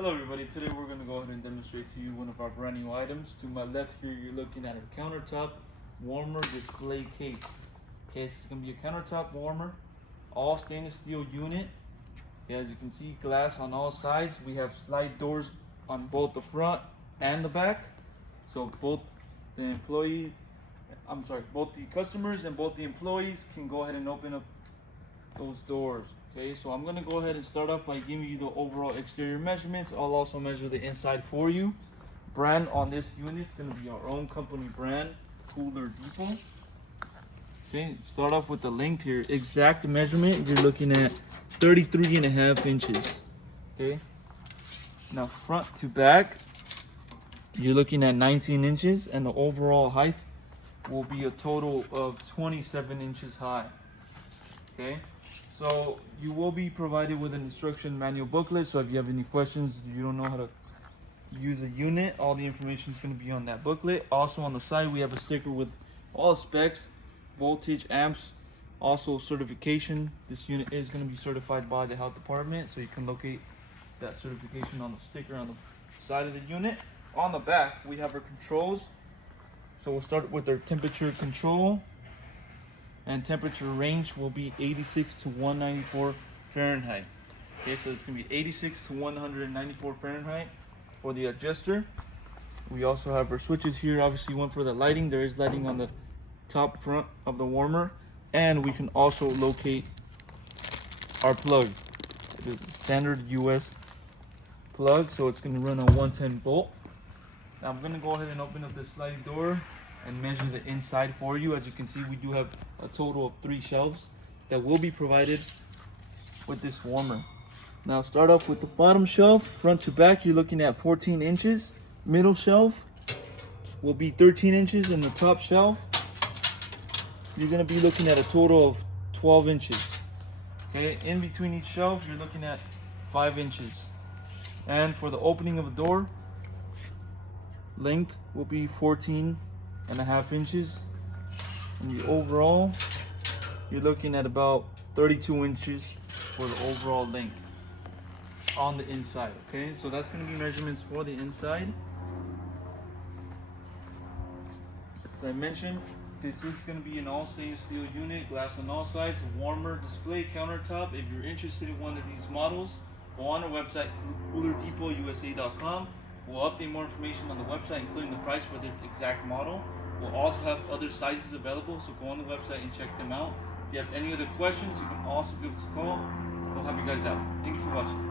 Hello everybody, today we're going to go ahead and demonstrate to you one of our brand new items. To my left here, you're looking at a countertop warmer display case. Okay, it's going to be a countertop warmer, all stainless steel unit. Okay, as you can see, glass on all sides. We have slide doors on both the front and the back. So both the customers and both the employees can go ahead and open up those doors. Okay, so I'm gonna go ahead and start off by giving you the overall exterior measurements. I'll also measure the inside for you. Brand on this unit is gonna be our own company brand, Cooler Depot. Okay, start off with the length here. Exact measurement, you're looking at 33.5 inches. Okay, now front to back, you're looking at 19 inches, and the overall height will be a total of 27 inches high. Okay, so you will be provided with an instruction manual booklet. So if you have any questions, you don't know how to use a unit, all the information is going to be on that booklet. Also on the side, we have a sticker with all the specs, voltage, amps, also certification. This unit is going to be certified by the health department, so you can locate that certification on the sticker on the side of the unit. On the back, we have our controls. So we'll start with our temperature control, and temperature range will be 86 to 194 Fahrenheit. Okay, so it's going to be 86 to 194 Fahrenheit for the adjuster. We also have our switches here, obviously one for the lighting. There is lighting on the top front of the warmer, and we can also locate our plug. It is a standard US plug, so it's going to run on 110 volt. Now I'm going to go ahead and open up this sliding door and measure the inside for you. As you can see, we do have a total of 3 shelves that will be provided with this warmer. Now start off with the bottom shelf. Front to back, you're looking at 14 inches. Middle shelf will be 13 inches, and the top shelf, you're going to be looking at a total of 12 inches. Okay, in between each shelf, you're looking at 5 inches. And for the opening of the door, length will be 14.5 inches, and the overall, you're looking at about 32 inches for the overall length on the inside. Okay, so that's going to be measurements for the inside. As I mentioned, this is going to be an all stainless steel unit, glass on all sides, warmer display countertop. If you're interested in one of these models, go on our website, coolerdepot.usa.com. We'll update more information on the website, including the price for this exact model. We'll also have other sizes available, so go on the website and check them out. If you have any other questions, you can also give us a call. We'll help you guys out. Thank you for watching.